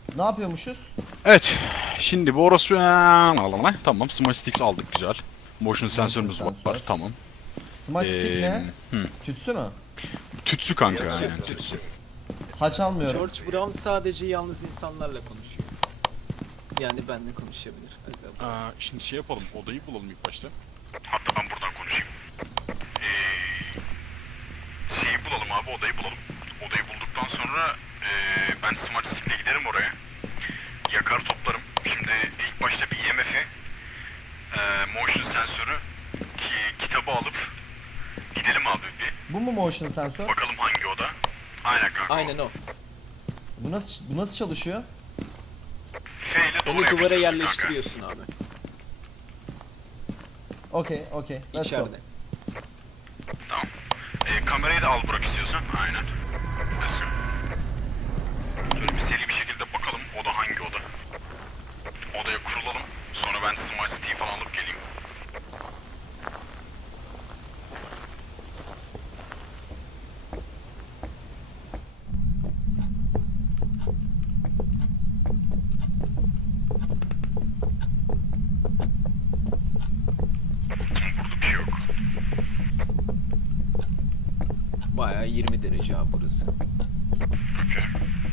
Ne yapıyormuşuz? Evet. Şimdi bu orası... Tamam. Smart Sticks aldık. Güzel. Motion sensörümüz var. sensör. Tamam. Smart stick ne? Hı. Tütsü mü? Tütsü kanka Tütsü, yani. tütsü. Haç almıyorum. George Brown sadece yalnız insanlarla konuşuyor. Yani benle konuşabilir. Şimdi şey yapalım. Odayı bulalım ilk başta. Hatta ben buradan konuşayım. Şeyi bulalım abi, odayı bulalım. Odayı bulduktan sonra ben Smart Stick'le giderim oraya. Yakar toplarım. Şimdi ilk başta bir IMF'i, motion sensörü, kitabı alıp gidelim abi bir. Bu mu motion sensör? Bakalım hangi oda. Aynen kanka. Aynen o. Bu nasıl çalışıyor? F ile Onu duvara duvara yapıştırıyorsun yerleştiriyorsun abi. Okey. Let's go. İçeride. Kanka. Tamam. Kamerayı da al bırak istiyorsan. Aynen. Let's go. Şöyle bir seri bir şekilde bakalım oda hangi oda. Odaya kurulalım. Sonra ben Smart Stick'i falan alıp geleyim. Burada bir şey yok. Bayağı 20 derece abi burası. Okey.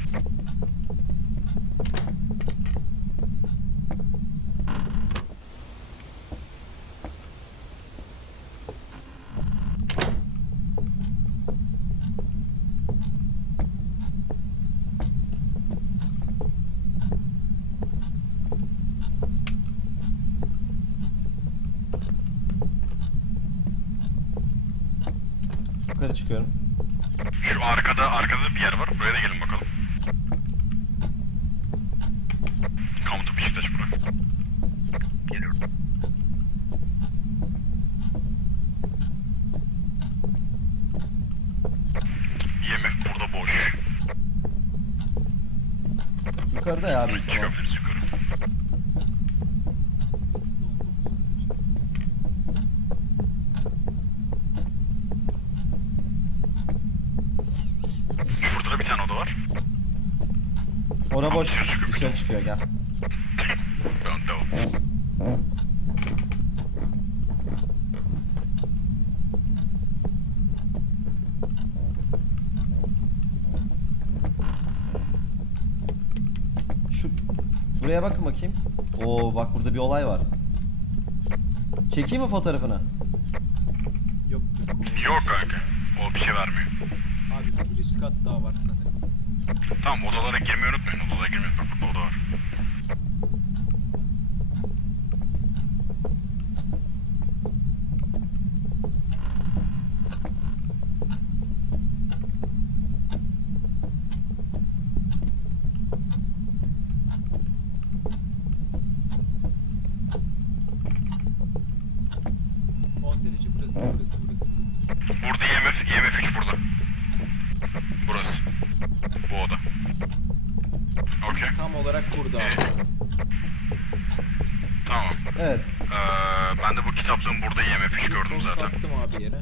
Yukarı çıkıyorum. Şu arkada bir yer var. Buraya da gelin bakalım. Kamutu Beşiktaş bura. Geliyorum. IMF burada boş. Yukarıda ya büyük ihtimal. Çıkabiliriz yukarı. Şurada da bir tane oda var. Ora boş. Dışarı çıkıyor gel. Tamam devam. Buraya bakın bakayım. Oo bak burada bir olay var. Çekeyim mi fotoğrafını? Yok. Yok kanka. O bir şey vermiyor. Abi bir üst kat daha var sanırım. Tamam odalara girmeyi unutmayın. Odalara girmeyin. Bak burada oda var. Burası. Burada IMF 3 burada. Burası. Bu oda. Okey. Tam olarak burada abi. Tamam. Evet. Ben de bu kitaplığın burada IMF 3 gördüm Box zaten. attım abi yere.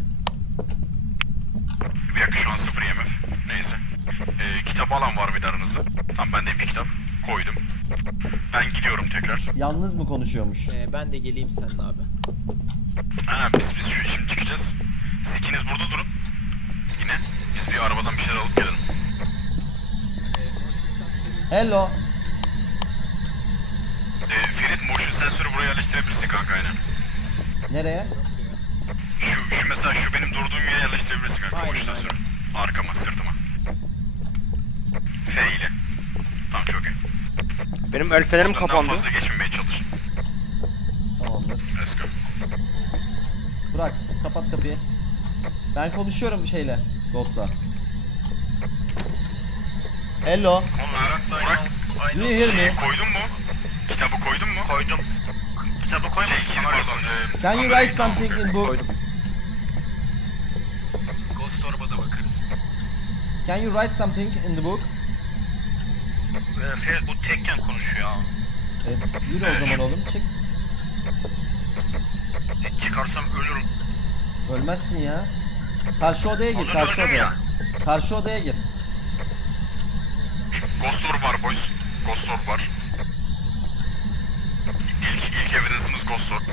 Bir dakika şu an 0 IMF. Neyse. Kitabı alan var mıydı aranızda? Tamam ben de bir kitap koydum. Ben gidiyorum tekrar. Yalnız mı konuşuyormuş? Ben de geleyim seninle abi. Aynen biz şimdi çıkacağız. Siz ikiniz burada durun. Yine biz bir arabadan bir şeyler alıp gelelim. Hello. Ferit motion sensörü buraya yerleştirebilirsin kanka aynen. Nereye? Şu mesela şu benim durduğum yere yerleştirebilirsin kanka Aynen, motion sensörü. Arkama sırtıma. F ile. Tamam çok iyi. Benim el fenerim Ondan kapandı. fazla geçinmeye çalış. Tamamdır. Let's go. Bırak. Kapat kapıyı. Ben konuşuyorum bir şeyle. Ghost'la. Hello. Burak. Do you hear me? Koydun mu? Kitabı koydun mu? Koydum. Kitabı koymadım. Pardon. Can you write something in book? Ghost torbada bakarız. Can you write something in the book? Ferit bu tekken konuşuyor. Yürü o zaman oğlum çık. Çıkarsam ölürüm. Ölmezsin ya. Karşı odaya gir, Az önce karşı öldüm odaya. ya. Karşı odaya gir. Ghost Orb var boys. Ghost Orb var. İlk evidence'ımız Ghost Orb.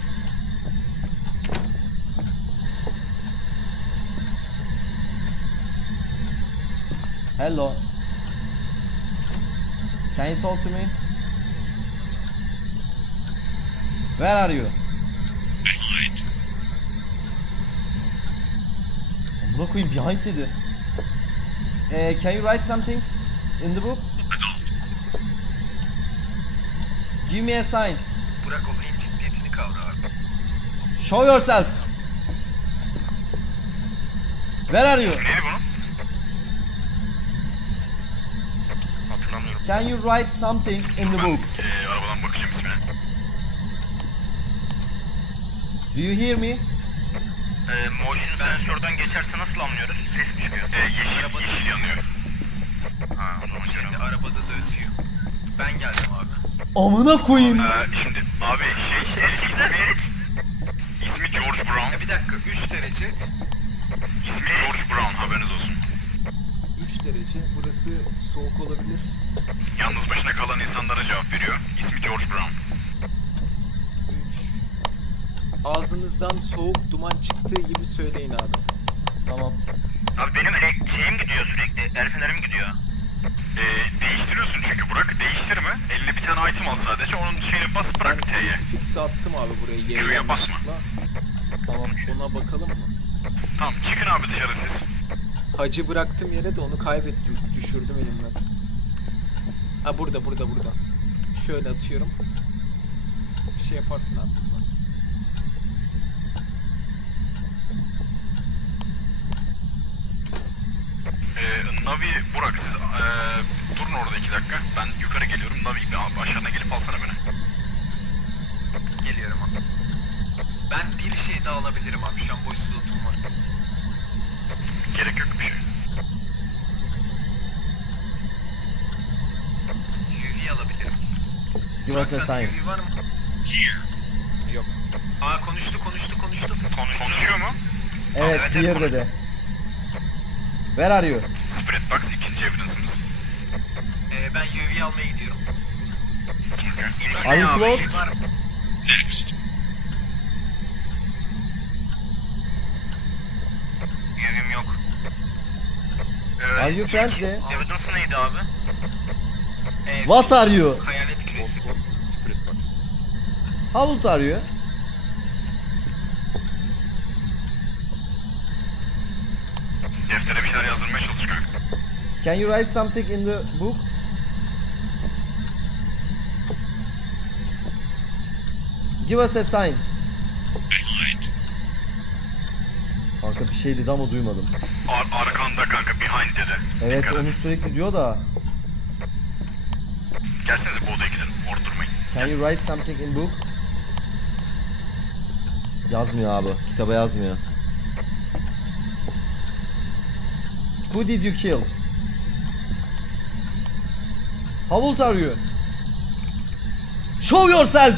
Hello. Can you talk to me? Where are you? Amına koyayım, behind dedi. Can you write something in the book? Give me a sign. Bırak olayın ciddiyetini kavra abi. Show yourself. Where are you? Neydi bunun? Hatırlamıyorum. Can you write something in the book? Arabadan bakacağım ismine. Do you hear me? Motion sensörden geçerse nasıl anlıyoruz? Ses mi çıkıyor? Yeşil yanıyor. Ha, o zaman Şimdi arabada da ötüyor. Ben geldim abi. Amına koyayım. Şimdi abi ismi George Brown. Bir dakika 3 derece. İsmi George Brown, haberiniz olsun. 3 derece. Burası soğuk olabilir. Yalnız başına kalan insanlara cevap veriyor. İsmi George Brown. 3. Ağzınızdan soğuk duman çıktığı gibi söyleyin abi. Tamam. Abi benim şeyim gidiyor sürekli. El fenerim gidiyor. Değiştiriyorsun çünkü Burak. Değiştirme. Eline bir tane item al sadece. Onun şeyine bas Ben bırak T'ye. crucifix'i attım abi buraya yere Şuraya basma. yanlışlıkla. Tamam. Ona bakalım mı? Tamam, çıkın abi dışarı siz. Hacı bıraktım yere de onu kaybettim. Düşürdüm elimden. Ha burada. Şöyle atıyorum. Bir şey yaparsın abi. Navi, Burak siz durun orada 2 dakika. Ben yukarı geliyorum. Navi aşağıdan gelip alsana beni. Geliyorum abi. Ben bir şey daha alabilirim abi. Şu an boş slotum var. Gerek yok bir şey. UV alabilirim. Give us a Sen sign. UV var mı? Yok. Aa konuştu. Konuşuyor mu? Evet, Evet, here dedi. Where are you? Spread Box ikinci evidence'ımız. Ben UV almaya gidiyorum. Are you close? UV var mı? UV'm yok. Are you friendly? Evidence neydi abi? What are you? Hayalet küresi. Spirit box. How old are you? Deftere bir şeyler yazdırmaya çalış kanka. Can you write something in the book? Give us a sign. Kanka bir şey dedi ama duymadım. Arkanda kanka behind dedi. Evet, Dikkat et. onu sürekli diyor da. Gelsenize bu odaya gidelim. Orada durmayın. Can you write something in book? Yazmıyor abi. Kitaba yazmıyor. Who did you kill? How old are you? Show yourself!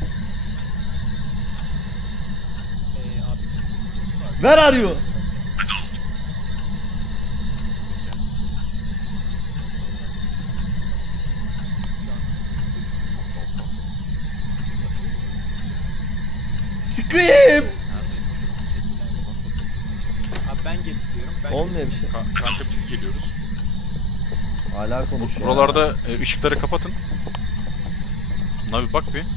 Abi. Where are you? Scream! Abi ben gelip diyorum. Ben Olmuyor bir şey. Kanka biz geliyoruz. Hala konuşuyor. Buralarda ışıkları kapatın. Navi bak bir.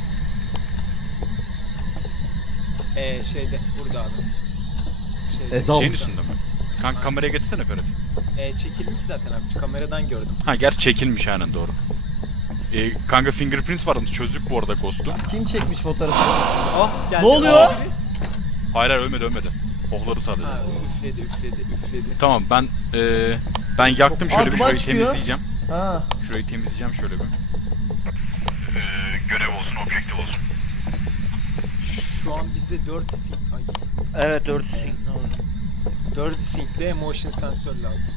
Şeyde burada abi. Şeyde. Adult. Şeyin üstünde mi? Kanka kameraya getirsene Ferhat. Çekilmiş zaten abi. Kameradan gördüm. Ha gerçi çekilmiş aynen doğru. Kanka fingerprints vardı, çözdük bu arada Ghost'u. Kim çekmiş fotoğrafı? Ah geldi. Ne oluyor? Abi. Hayır ölmedi. Hohladı sadece. Ha üfledi. Tamam ben yaktım şöyle bir Duman şurayı çıkıyor. temizleyeceğim. Ha. Şurayı temizleyeceğim şöyle bir. Görev olsun, objektif olsun. Şu an bize 4 sync. Ay. Evet 4 sync oldu. 4 sync'le motion sensör lazım.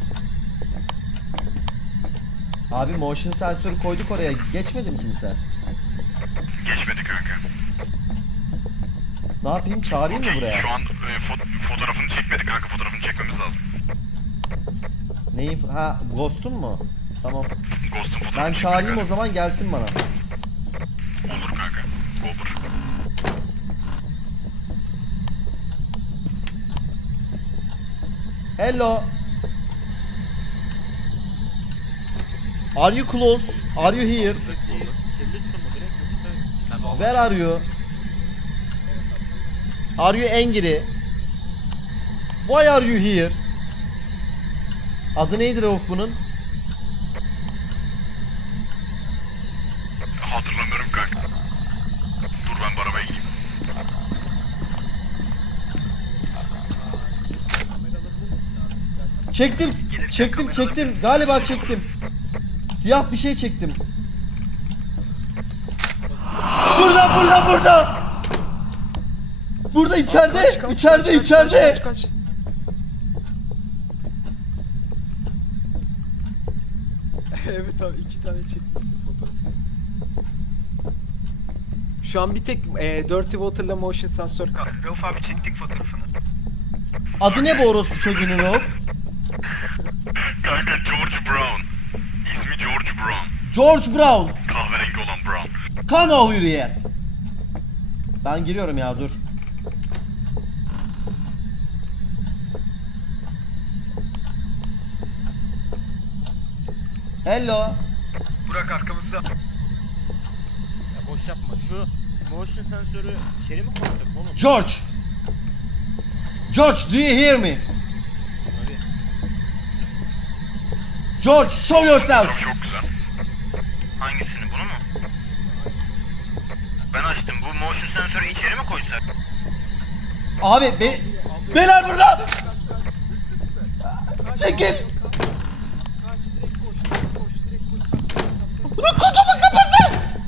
Abi motion sensörü koyduk oraya. Geçmedi mi kimse? Geçmedi kanka. Ne yapayım? Çağırayım mı buraya? Şu an fotoğrafını çekmedi kanka. Fotoğrafını çekmemiz lazım. Neyin? Ha, Ghost'un mu? Tamam. Ghost'un fotoğrafını Ben çekmek çağırayım o lazım. zaman gelsin bana. Olur kanka. Olur. Hello. Are you close? Are you here? Where are you? Are you angry? Why are you here? Adı neydi Rauf bunun? Hatırlamıyorum kanka. Dur ben bu arabaya gideyim. Çektim. Galiba çektim. Siyah bir şey çektim. Burada. Burada içeride. Kaç. Evet abi 2 tane çekmişsin fotoğrafı. Şu an bir tek Dirty Water'la motion sensör kaldı. Rauf abi çektik fotoğrafını. Adı ne bu orospu çocuğunun Rauf? Kanka George Brown. İsmi George Brown. George Brown. Kahverengi olan Brown. Come over here. Ben giriyorum ya dur. Hello. Burak arkamızda. Ya boş yapma. Şu motion sensörü içeri mi koysak oğlum? George, do you hear me? Tabii. George, show yourself. Çok güzel. Hangisini bunu mu? Ben açtım. Bu motion sensörü içeri mi koysak? Abi beyler burada. Çekil. Kaç direkt koş. Bunun kutumun kapısı.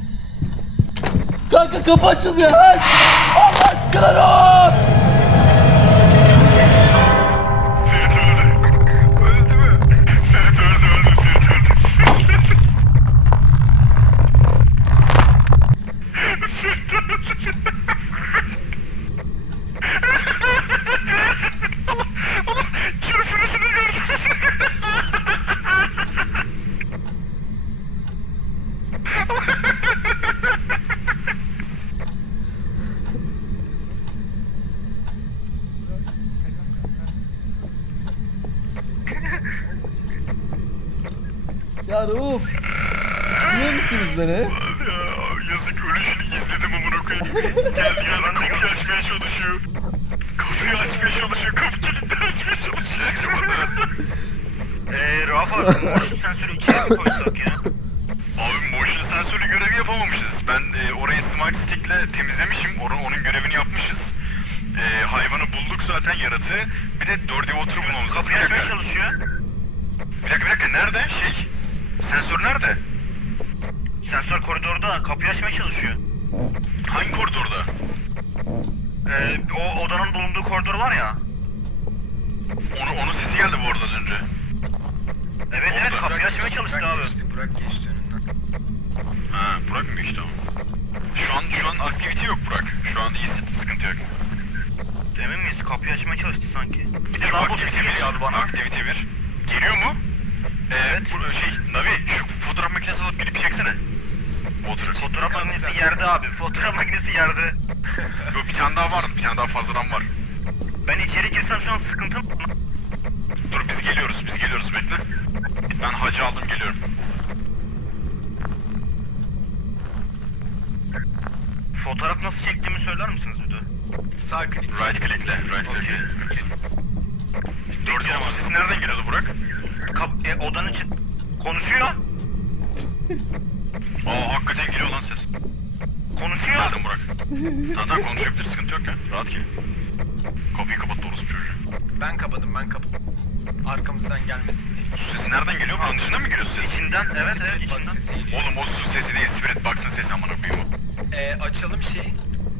Kanka kapı açılmıyor. Hey! Allah aşkına Rauf! Ferit öldü. Öldü mü? Ferit öldü. Allah çırpınışını gördüm. Ya Rauf. Duyuyor musunuz beni? Ya yazık ölüşünü izledim amına koyayım. Gel kapıyı açmaya çalışıyor. Kapıyı kilitleri açmaya çalışıyor. Rauf abi motion sensörü içeri mi koysak ya? Abi motion sensörü görevi yapamamışız. Ben orayı smart stick'le temizlemişim. Onun görevini yapmışız. Hayvanı bulduk zaten yaratığı. Bir de Dirty Water'ı bulmamız lazım. Kapıyı açmaya çalışıyor. Bir dakika nerede? Sensör nerede? Sensör koridorda kapıyı açmaya çalışıyor. Hangi koridorda? O odanın bulunduğu koridor var ya. Onun sesi geldi bu arada az önce. Evet Orada. kapıyı açmaya çalıştı abi. Burak geçti önünden. Ha Burak mı geçti ama? Şu an aktivite yok Burak. Şu an iyisin, sıkıntı yok. Emin miyiz? Kapıyı açmaya çalıştı sanki. Bir de Şu lambo aktivite sesi 1 geliyordu bana. Aktivite 1. Geliyor mu? Evet. Navi şu fotoğraf makinesi alıp gidip çeksene. Fotoğraf makinesi yerde abi. Fotoğraf makinesi yerde. Yok bir tane daha var. Bir tane daha fazladan var. Ben içeri girsem şu an sıkıntı mı? Dur biz geliyoruz bekle. Ben hacı aldım geliyorum. Fotoğraf nasıl çektiğimi söyler misiniz bir de? Sağ klik. Right click'le. Dört yama sesi nereden geliyordu Burak? Odanın için konuşuyor. Hakikaten geliyor lan ses. Konuşuyor. Nereden Burak? Zaten konuşabilir sıkıntı yok ya. Rahat ki. Kapıyı kapattı orası çocuğu. Ben kapadım. Arkamızdan gelmesin diye. Su sesi nereden geliyor? Buranın dışından mı geliyor su sesi? İçinden evet içinden. Oğlum o su sesi değil, Spirit Box'ın sesi amına koyayım o. Açalım şeyi.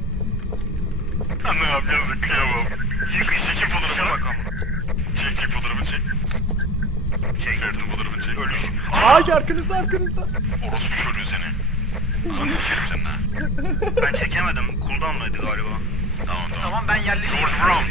Anne abi yazık kıyamam. Çekin fotoğrafını. Bak ama. Çek fotoğrafını çek. Ferit'in fotoğrafını çek. Ölüş. Arkanızda. Orospu çocuğu seni. Lan sikerim senin ha. Ben çekemedim. Cooldown'daydı galiba. Tamam. Tamam ben yerleştim. George Brown.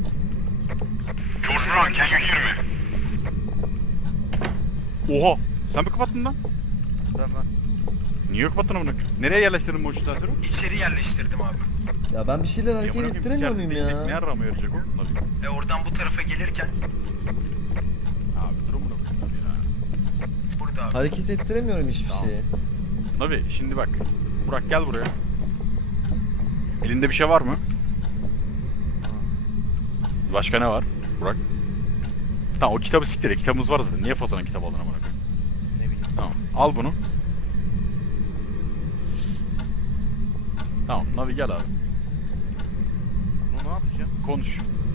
George Brown, can you hear me? Oha. Sen mi kapattın lan? Tamam. Niye kapattın amına? Nereye yerleştirdin motion sensörü? İçeri yerleştirdim abi. Ya ben bir şeyler hareket Amına koyayım, ettiremiyor muyum içeride ya? Ne yarama yarayacak o? Navi. Oradan bu tarafa gelirken Abi dur amına koyayım Navi ya. burada abi. Hareket ettiremiyorum hiçbir Tamam. şeyi. Navi şimdi bak. Burak gel buraya. Elinde bir şey var mı? Başka ne var? Burak. Tamam o kitabı siktir et. Kitabımız var zaten. Niye fotoğraf kitabı aldın amına koyayım? Ne bileyim. Tamam. Al bunu. Tamam. Navi gel abi. Bunu ne yapacağım? Konuş.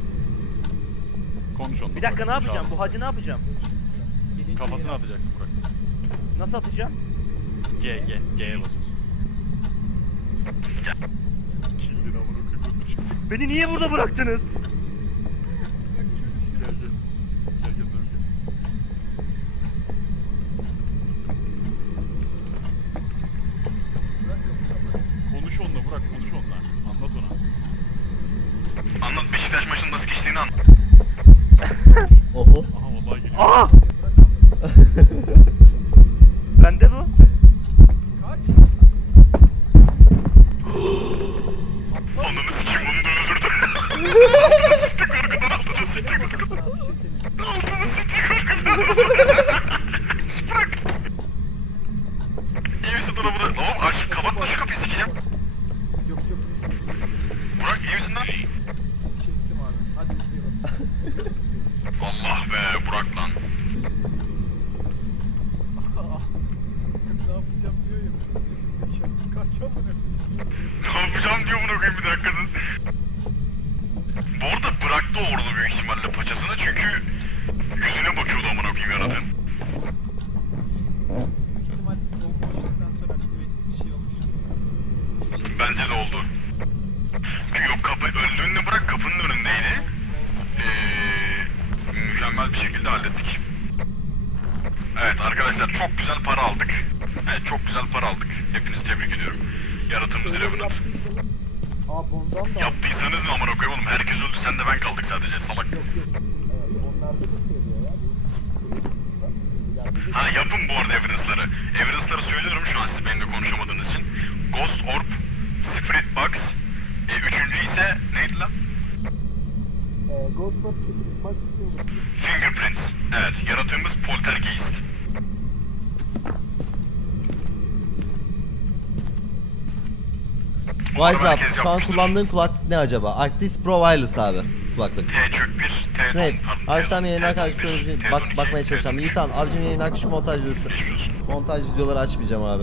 Konuş onunla. Bir dakika ne Burak. yapacağım? Çağır. Bu hacı ne yapacağım? Kafasını atacaksın Burak. Nasıl atacağım? G'ye basıyorsun. Kimdir amına koyayım? Dur. Beni niye burada bıraktınız? Gel. Gel dur gel. Konuş onunla Burak, konuş onunla. Anlat ona. Anlat, Beşiktaş maçının nasıl geçtiğini anlat. Oho. Aha vallahi geliyor. Aa! Bende bu. Ananı sikeyim, onu da öldürdü. Altını sikti korkudan, altını sikti korkudan. Bırak. İyi misin dur bunu? Oğlum aç, kapatma şu kapıyı sikeceğim. Burak iyi misin lan? Allah be Burak lan. Ne yapacağım diyor bunu koyayım bir dakika. Bu arada bıraktı orada büyük ihtimalle paçasını çünkü yüzüne bakıyordu amına koyayım yaratığın. Bence de oldu. Çünkü yok kapı öldüğünde bırak kapının önündeydi. Mükemmel bir şekilde hallettik. Evet arkadaşlar çok güzel para aldık. Evet çok güzel para aldık. Hepinizi tebrik ediyorum. Yaratığımız Revenant. Yaptıysanız mı amına koyayım oğlum? Herkes öldü sen de ben kaldık sadece salak. Ha yapın bu arada Evidence'ları. Evidence'ları söylüyorum şu an siz benimle konuşamadığınız için. Ghost Orb, Spirit Box, üçüncü ise neydi lan? Fingerprints. Evet, yaratığımız Poltergeist. Wise Umarım up. herkes Şu an yapmıştır. kullandığın kulaklık ne acaba? Arctis Pro Wireless abi. Kulaklık. T çök 1, T Snape. Abi sen yayın arkadaşlık bakmaya çalışacağım. Yiğitan abicim yayın akışı montaj videosu. Montaj videoları açmayacağım abi.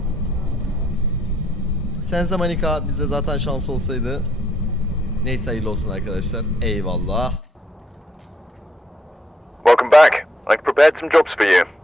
Senza Manika bizde zaten şans olsaydı. Neyse hayırlı olsun arkadaşlar. Eyvallah. Welcome back. I've prepared some jobs for you.